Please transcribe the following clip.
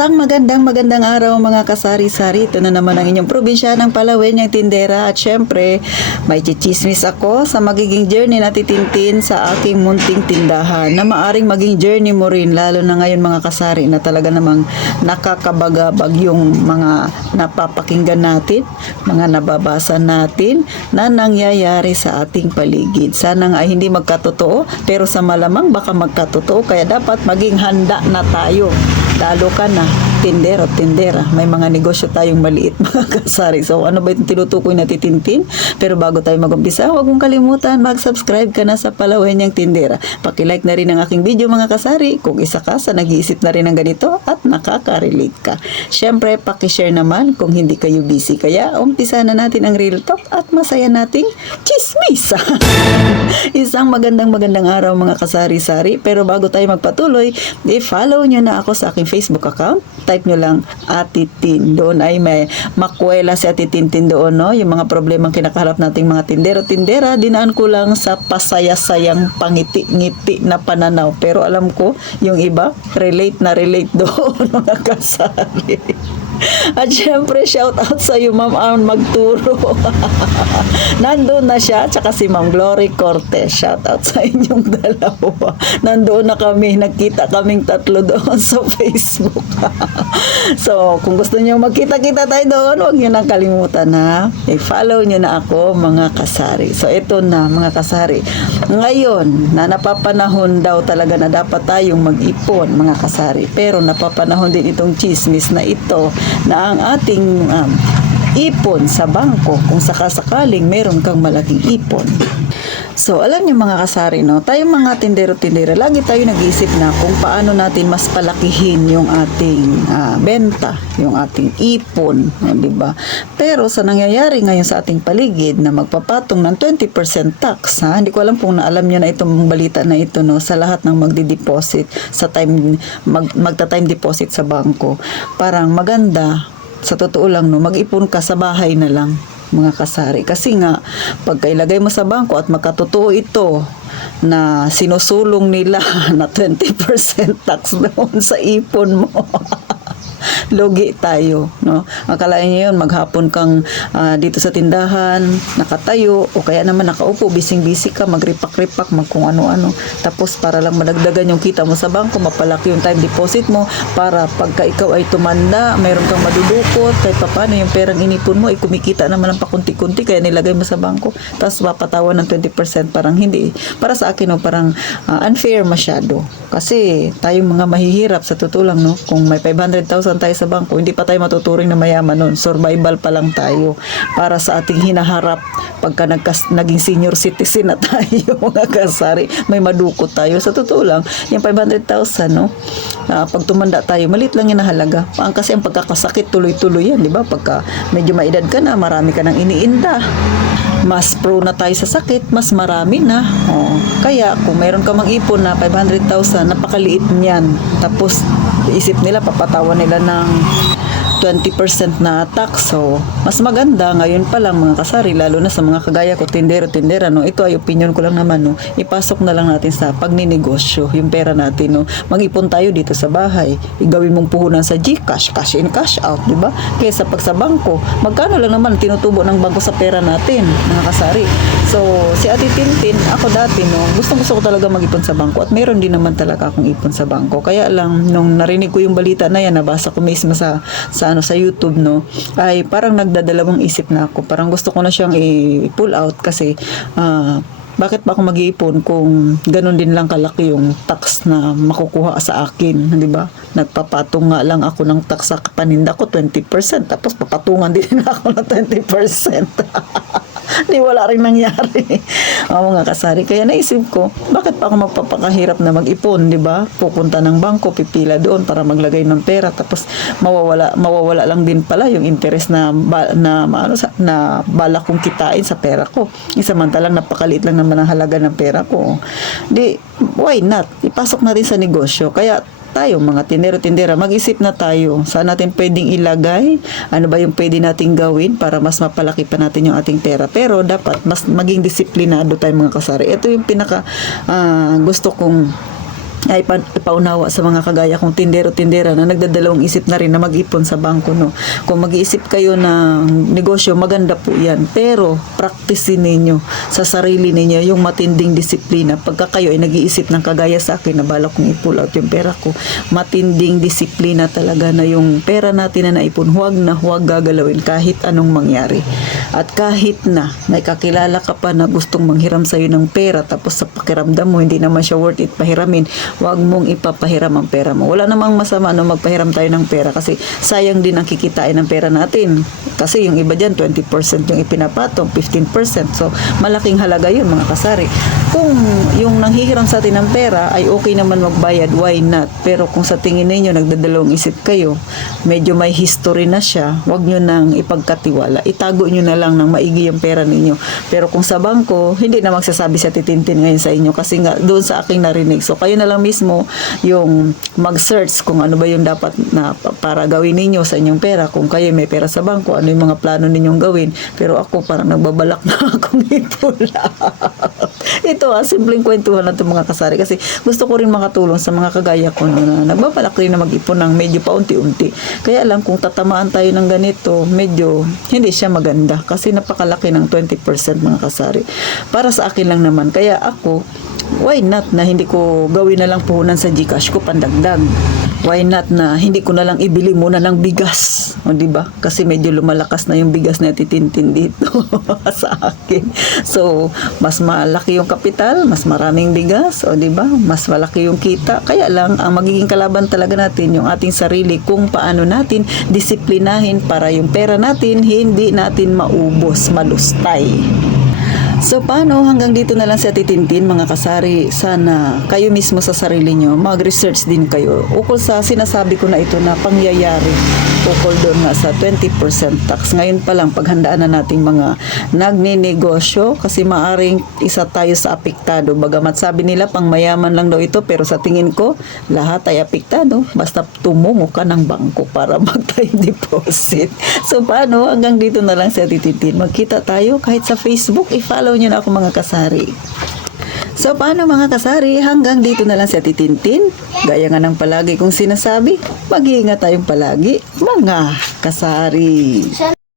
Isang magandang araw mga kasari-sari. Ito na naman ang inyong probinsyanang Palawin, yung tindera. At syempre, may chichismis ako sa magiging journey na titintin sa aking munting tindahan na maaring maging journey mo rin, lalo na ngayon mga kasari na talaga namang nakakabagabag yung mga napapakinggan natin, mga nababasa natin na nangyayari sa ating paligid. Sana nga ay hindi magkatotoo, pero sa malamang baka magkatotoo, kaya dapat maging handa na tayo. Lalo ka na, tindero, tindera. May mga negosyo tayong maliit mga kasari. So, ano ba yung tinutukoy na titintin? Pero bago tayo mag-umpisa, huwag mong kalimutan, mag-subscribe ka na sa Palawin yung Tindera. Paki-like na rin ang aking video mga kasari kung isa ka sa nag-iisip na rin ng ganito at nakaka-relate ka. Syempre, paki-share naman kung hindi kayo busy. Kaya, umpisa na natin ang real talk at masaya nating chismis. Isang magandang araw mga kasari-sari. Pero bago tayo magpatuloy, i-follow nyo na ako sa aking Facebook account. Type nyo lang Ate Tin. Doon ay may makwela si Ate Tintin doon, no? Yung mga problemang kinakaharap nating mga tindero-tindera, dinaan ko lang sa pasaya-sayang pangiti-ngiti na pananaw. Pero alam ko, yung iba, relate doon mga kasari. At syempre, shout out sa iyo, Ma'am Ann Magturo. Nandun na siya, tsaka si Ma'am Glory Cortez. Shout out sa inyong dalawa. Nandoon na kami, nagkita kaming tatlo doon sa Facebook. So, kung gusto niyo magkita-kita tayo doon, huwag niyo nang kalimutan, ha. I-follow niyo na ako, mga kasari. So, ito na, mga kasari. Ngayon, na napapanahon daw talaga na dapat tayong mag-ipon, mga kasari. Pero napapanahon din itong chismis na ito, na ang ating ipon sa bangko, kung sakasakaling meron kang malaking ipon. So, alam niyo mga kasari, no, tayong mga tindero-tindera, lagi tayo nag-iisip na kung paano natin mas palakihin yung ating benta, yung ating ipon, di ba? Pero sa nangyayari ngayon sa ating paligid na magpapatong ng 20% tax, hindi ko alam kung naalam niyo na itong balita na ito, no, sa lahat ng magdi-deposit sa magta-time deposit sa bangko. Parang maganda, sa totoo lang, no, mag-ipon ka sa bahay na lang, mga kasari. Kasi nga, pagka ilagay mo sa bangko at makatotoo ito na sinusulong nila na 20% tax doon sa ipon mo, lugi tayo, no? Akalain niyo yun, maghapon kang dito sa tindahan, nakatayo, o kaya naman nakaupo, bising-busy ka, magripak-ripak, kung ano-ano. Tapos para lang madagdagan yung kita mo sa bangko, mapalaki yung time deposit mo, para pagka ikaw ay tumanda, mayroon kang madudukot, kahit paano yung perang inipon mo, ay kumikita naman ng pakunti-kunti, kaya nilagay mo sa bangko, tapos papatawan ng 20%, parang hindi. Para sa akin, no, parang unfair masyado. Kasi tayong mga mahihirap, sa totoo lang, no, kung may 500,000 tayo sa bangko, hindi pa tayo matuturing na mayaman nun. Survival pa lang tayo para sa ating hinaharap pagka naging senior citizen na tayo, mga kasari. May madukot tayo. Sa totoo lang, yung 500,000, no, pag tumanda tayo, maliit lang yung nahalaga. Kasi ang pagkakasakit, tuloy-tuloy yan, di ba? Pagka medyo maedad ka na, marami ka nang iniinda. Mas pro na tayo sa sakit, mas marami na. Kaya, kung meron ka mag-ipon na 500,000, napakaliit niyan. Tapos, isip nila, papatawan nila ng 20% na tax. So, mas maganda ngayon pa lang, mga kasari, lalo na sa mga kagaya ko, tindero-tindera, no. Ito ay opinion ko lang naman, no. Ipasok na lang natin sa pagninegosyo yung pera natin, no. Mag-ipon tayo dito sa bahay. Igawin mong puhunan sa GCash, cash in, cash out, di ba? Kaysa pag sa bangko, magkano lang naman tinutubo ng bangko sa pera natin, mga kasari. So, si Ate Tintin, ako dati, no, gusto ko talaga mag-ipon sa bangko at meron din naman talaga akong ipon sa bangko. Kaya lang, nung narinig ko yung balita na yan, nabasa ko mismo sa YouTube, no, ay parang nagdadalawang isip na ako. Parang gusto ko na siyang i-pull out kasi bakit pa ako mag-iipon kung ganun din lang kalaki yung tax na makukuha sa akin, di ba? Nagpapatong nga lang ako ng tax sa paninda ko 20%, tapos papatungan din ako ng 20%. Di wala rin nangyari. Mga kasari. Kaya naisip ko, bakit pa ako magpapakahirap na mag-ipon, di ba? Pupunta ng bangko, pipila doon para maglagay ng pera, tapos mawawala lang din pala yung interest na balak kong kitain sa pera ko. Samantalang napakaliit lang naman ang halaga ng pera ko. Di, why not? Ipasok na rin sa negosyo. Kaya tayo mga tindero-tindera, mag-isip na tayo saan natin pwedeng ilagay, ano ba yung pwede nating gawin para mas mapalaki pa natin yung ating pera. Pero dapat mas maging disiplinado tayo, mga kasari. Ito yung pinaka gusto kong ay ipaunawa sa mga kagaya kong tindero-tindera na nagdadalawang isip na rin na mag-ipon sa bangko, no. Kung mag-iisip kayo ng negosyo, maganda po yan. Pero practicein ninyo sa sarili ninyo yung matinding disiplina. Pagka kayo ay nag-iisip ng kagaya sa akin na balak kong i-pull out yung pera ko, matinding disiplina talaga na yung pera natin na naipon, huwag na huwag gagalawin kahit anong mangyari. At kahit na may kakilala ka pa na gustong manghiram sa'yo ng pera, tapos sa pakiramdam mo hindi naman siya worth it pahiramin, huwag mong ipapahiram ang pera mo. Wala namang masama no magpahiram tayo ng pera kasi sayang din ang kikitain ng pera natin. Kasi yung iba dyan, 20% yung ipinapatong, 15%. So, malaking halaga yun mga kasari. Kung yung nanghihiram sa atin ng pera ay okay naman magbayad, why not? Pero kung sa tingin ninyo, nagdadalawang isip kayo, medyo may history na siya, huwag nyo nang ipagkatiwala. Itago nyo na lang ng maigi yung pera ninyo. Pero kung sa bangko, hindi na magsasabi sa titintin ngayon sa inyo kasi nga doon sa aking narinig. So, kayo na lang mismo yung mag-search kung ano ba yung dapat na para gawin ninyo sa inyong pera. Kung kayo may pera sa bangko, ano yung mga plano ninyong gawin. Pero ako parang nagbabalak na akong ipula. Ito simpleng kwentuhan na ito mga kasari kasi gusto ko rin makatulong sa mga kagaya ko na nagbabalak rin na mag-ipon ng medyo paunti-unti. Kaya lang kung tatamaan tayo ng ganito, medyo hindi siya maganda kasi napakalaki ng 20% mga kasari. Para sa akin lang naman. Kaya ako, why not na hindi ko gawin na lang puhunan sa GCash ko pandagdag? Why not na hindi ko na lang ibili muna ng bigas? O diba? Kasi medyo lumalakas na yung bigas na titintin dito sa akin. So, mas malaki yung kapital, mas maraming bigas, o diba? Mas malaki yung kita. Kaya lang, ang magiging kalaban talaga natin yung ating sarili kung paano natin disiplinahin para yung pera natin hindi natin maubos, malustay. So, paano? Hanggang dito na lang sa titintin, mga kasari. Sana kayo mismo sa sarili nyo, mag-research din kayo. Ukol sa sinasabi ko na ito na pangyayari. Ukol doon nga sa 20% tax. Ngayon pa lang, paghandaan na nating mga nagninegosyo kasi maaring isa tayo sa apektado. Bagamat sabi nila, pang mayaman lang daw ito, pero sa tingin ko, lahat ay apektado. Basta tumungo ka ng bangko para mag-time deposit. So, paano? Hanggang dito na lang sa titintin. Magkita tayo kahit sa Facebook. I-follow nyo na ako mga kasari. So, paano mga kasari? Hanggang dito na lang sa titintin. Gaya nga ng palagi kong sinasabi, mag-iingat tayong palagi, mga kasari.